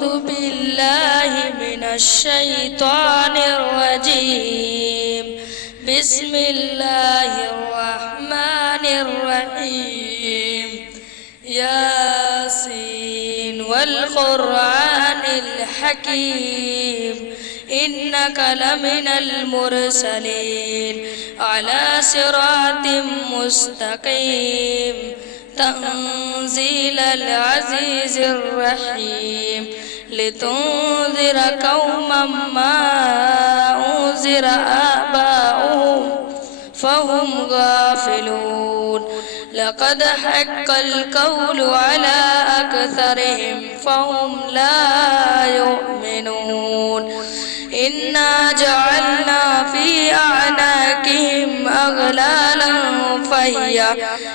أعوذ بالله من الشيطان الرجيم. بسم الله الرحمن الرحيم. ياسين والقرآن الحكيم إنك لمن المرسلين على صراط مستقيم تنزيل العزيز الرحيم لتنذر قوما ما أنذر آباؤهم فهم غافلون لقد حق القول على أكثرهم فهم لا يؤمنون إنا جعلنا في أعناقهم أغلالا فهي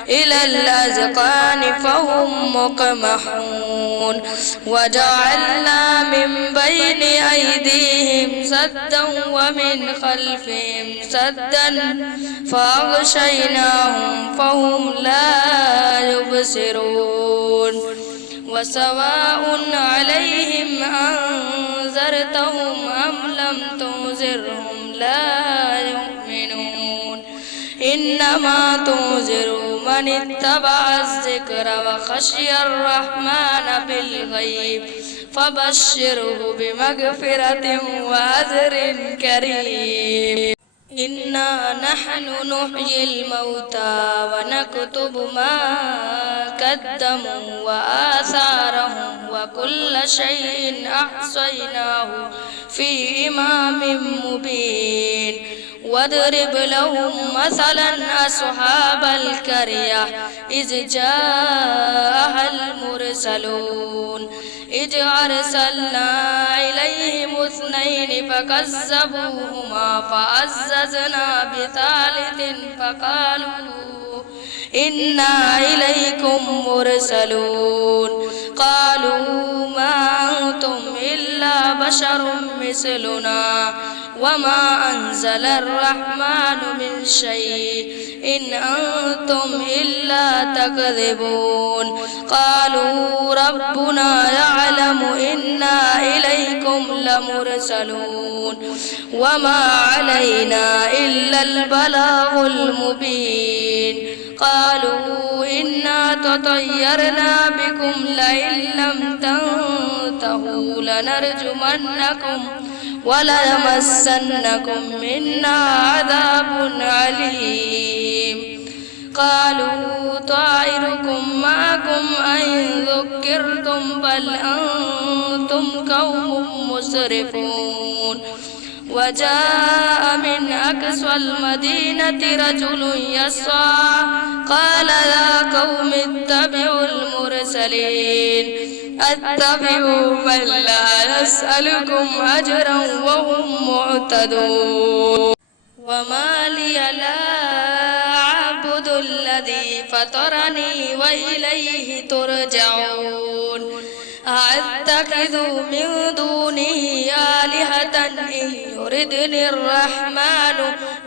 إلى الأذقان فهم مقمحون وجعلنا من بين أيديهم سدا ومن خلفهم سدا فأغشيناهم فهم لا يبصرون وسواء عليهم أنذرتهم أم لم تنذرهم لا يؤمنون إنما تنذر من اتبع الذكر وخشي الرحمن بالغيب فبشره بمغفرة وأجر كريم. إنا نحن نحيي الموتى ونكتب ما قدموا وآثارهم وكل شيء أحصيناه في إمام مبين. واضرب لهم مثلا أصحاب القرية إذ جاءها المرسلون إذ أرسلنا إليهم اثنين فكذبوهما فعززنا بثالث فقالوا إنا إليكم مرسلون قالوا ما أنتم إلا بشر مثلنا وما أنزل الرحمن من شيء إن أنتم إلا تكذبون قالوا ربنا يعلم إنا إليكم لمرسلون وما علينا إلا البلاغ المبين. قالوا إنا تطيرنا بكم لئن لم تنتهوا لنرجمنكم وليمسنكم منا عذاب عليم. قالوا طائركم معكم أئن ذكرتم بل أنتم قوم مسرفون. وجاء من أقصى المدينة رجل يسعى قال يا قوم اتبعوا المرسلين اتبعوا من لا يسألكم أجرا وهم مهتدون. وما لي لا أعبد الذي فطرني وإليه ترجعون. أأتخذ من دونه آلهة إن يردني الرحمن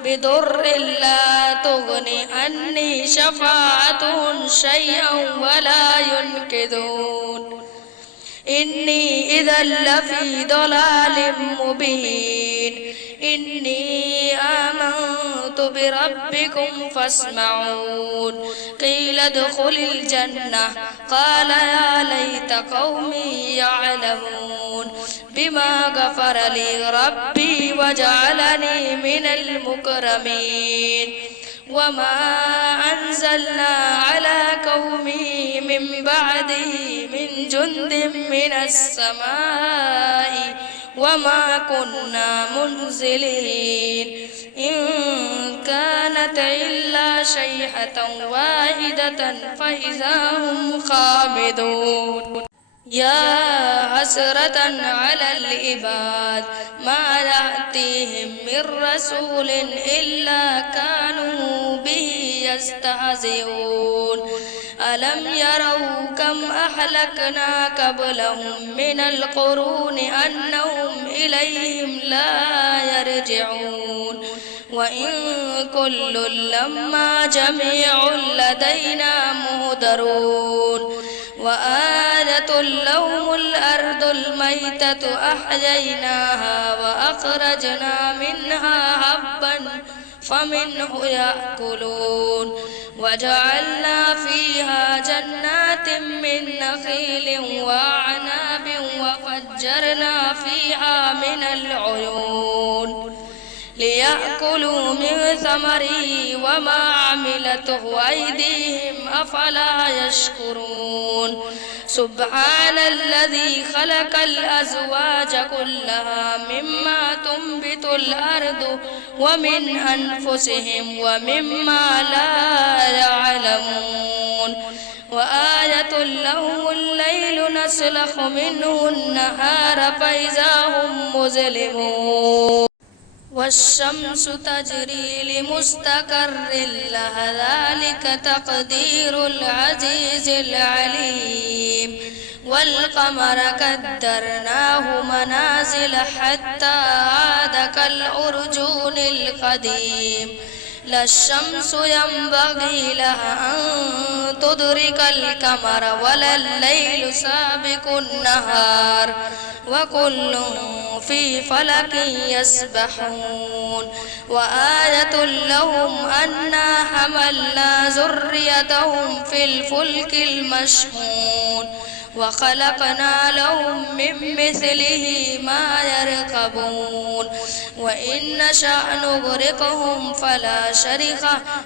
بضر لا تغني عني شفاعتهم شيئا ولا ينقذون. إني إذا لفي ضلال مبين. إني آمنت بربكم فاسمعون. قيل ادخل الجنة قال يا ليت قومي يعلمون بما غفر لي ربي وجعلني من المكرمين. وما أنزلنا على قومه من بعده من جند من السماء وما كنا منزلين. إن كانت إلا صيحة واحدة فإذا هم خامدون. يا حسرة على العباد ما يأتيهم من رسول إلا كانوا به يستهزئون. ألم يروا كم أهلكنا قبلهم من القرون أنهم إليهم لا يرجعون. وإن كل لما جميع لدينا مهدرون. وآية لهم الأرض والأرض الميتة أحييناها وأخرجنا منها حبا فمنه يأكلون وجعلنا فيها جنات من نخيل وأعناب وفجرنا فيها من العيون ليأكلوا من ثمره وما عملته أيديهم أفلا يشكرون سبحان الذي خلق الأزواج كلها مما تنبت الأرض ومن أنفسهم ومما لا يعلمون وآية لهم الليل نسلخ منه النهار فإذا هم مظلمون والشمس تجري لمستقر لها ذلك تقدير العزيز العليم والقمر قدرناه منازل حتى عاد كالعرجون القديم لا الشمس ينبغي لها أن تدرك القمر ولا الليل سابق النهار وكل في فلك يسبحون وآية لهم أنا حملنا ذريتهم في الفلك المشحون وخلقنا لهم من مثله ما يركبون وإن نشأ نغرقهم فلا شريك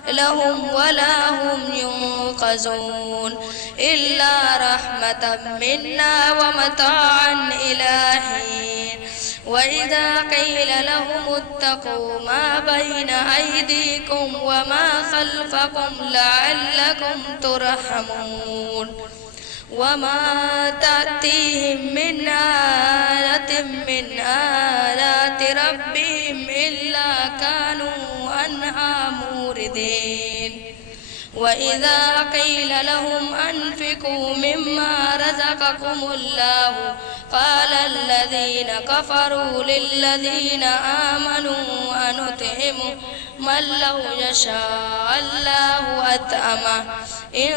لهم ولا هم ينقذون إلا رحمة منا ومتاعا إلى حين وإذا قيل لهم اتقوا ما بين أيديكم وما خلفكم لعلكم ترحمون وما تأتيهم من آية من آيات ربهم إلا كانوا عنها موردين وإذا قيل لهم أنفقوا مما رزقكم الله قال الذين كفروا للذين آمنوا أنطعم من لو يشاء الله أطعمه إن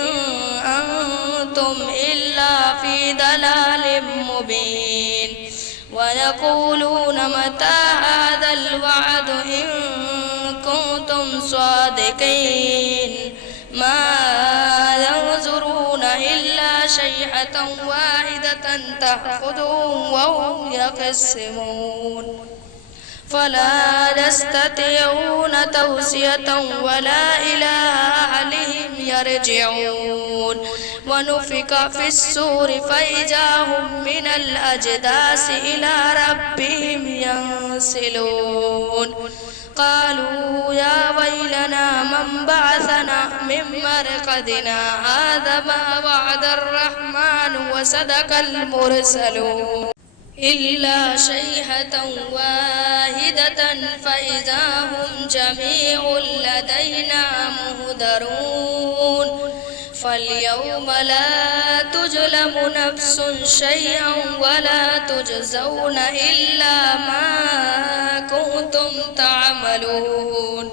أنتم إلا في ضلال مبين ويقولون متى هذا الوعد إن كنتم صادقين ما ينظرون إلا صيحة واحدة تأخذهم وهم يخصمون فلا يستطيعون توصية ولا إلى أهلهم يرجعون ونفخ في الصور فإذا هم من الأجداث إلى ربهم ينسلون قالوا يا ويلنا من بعثنا من مرقدنا هذا ما وعد الرحمن وصدق المرسلون إلا صيحة واحدة فإذا هم جميع لدينا مهدرون فاليوم لا تظلم نفس شيئا ولا تجزون إلا ما كنتم تعملون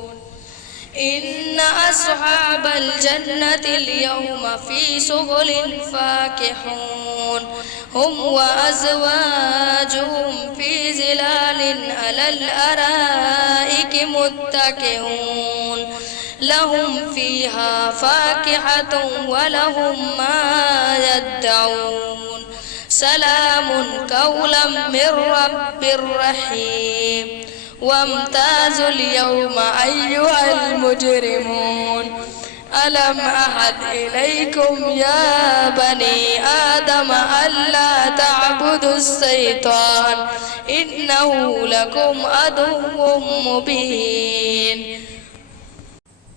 إن أصحاب الجنة اليوم في شغل فاكهون هم وأزواجهم في ظلال على الأرائك متكئون لهم فيها فاكهة ولهم ما يدعون سلام قولا من رب رحيم وامتازوا اليوم أيها المجرمون ألم أعهد إليكم يا بني آدم ألا تعبدوا الشيطان إنه لكم عدو مبين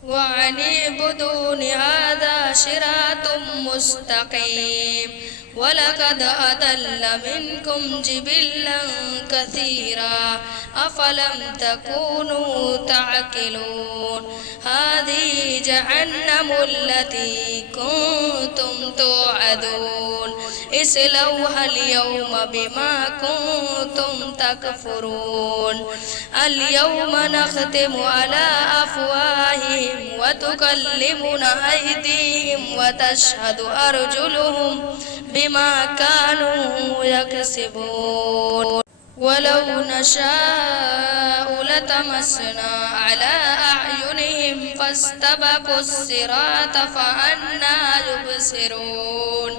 وأن اعبدوني هذا صراط مستقيم ولقد أضل منكم جبلا كثيرا أفلم تكونوا تعقلون هذه جهنم التي كنتم توعدون اصلوها اليوم بما كنتم تكفرون اليوم نختم على أفواههم وتكلمنا أيديهم وتشهد أرجلهم بما كانوا يكسبون ولو نشاء لطمسنا على أعينهم فاستبقوا الصراط فأنى يبصرون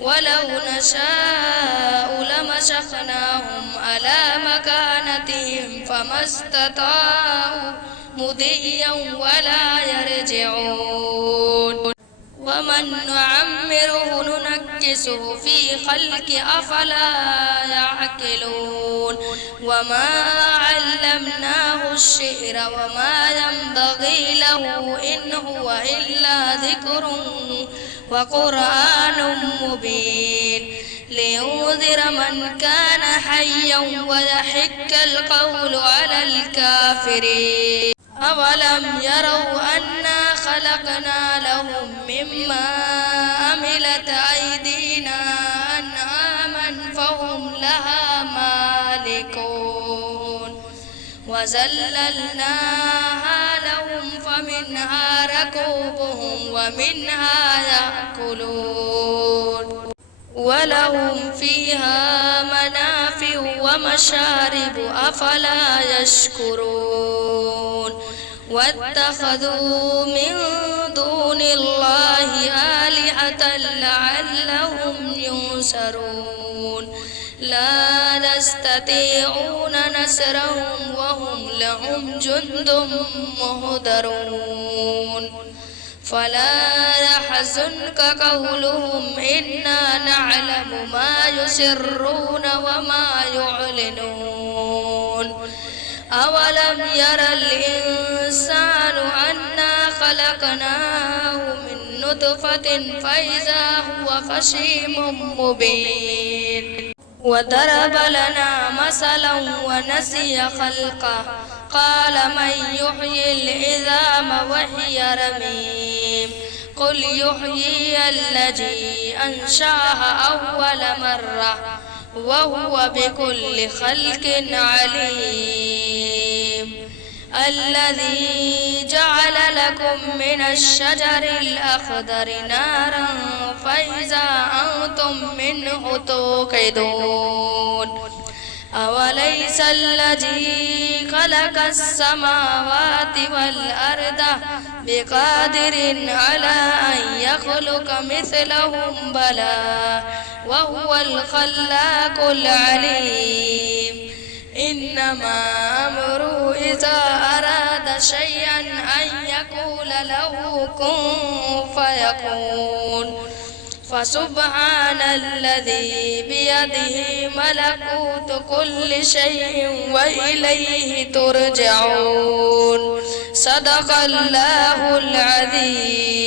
ولو نشاء لمسخناهم على مكانتهم فما استطاعوا مضيا ولا يرجعون ومن نعمره ننكسه في خلق أفلا يعقلون وما علمناه الشعر وما ينبغي له إن هو إلا ذكر وقرآن مبين لينذر من كان حيا ويحق القول على الكافرين أولم يروا أنا خلقنا لهم مما عملت أيدينا أنعاما فهم لها مالكون وذللناها لهم فمنها ركوبهم ومنها يأكلون ولهم فيها منافع ومشارب أفلا يشكرون واتخذوا من دون الله آلهة لعلهم ينصرون لا يستطيعون نصرهم وهم لهم جند مهدرون فلا يحزنك قولهم إنا نعلم ما يسرون وما يعلنون أولم ير الإنسان أنا خلقناه من نطفة فإذا هو خصيم مبين وضرب لنا مثلا ونسي خلقه قال من يحيي العظام وهي رميم قل يحيي الذي أنشأها أول مرة وهو بكل خلق عليم الذي جعل لكم من الشجر الأخضر نارا فإذا أنتم منه توقدون أوليس الذي خلق السماوات والأرض بقادر على أن يخلق مثلهم بلى وهو الخلاق العليم إنما أمره إذا أراد شيئا أن يقول له كن فيكون فسبحان الذي بيده ملكوت كل شيء وإليه ترجعون صدق الله العظيم.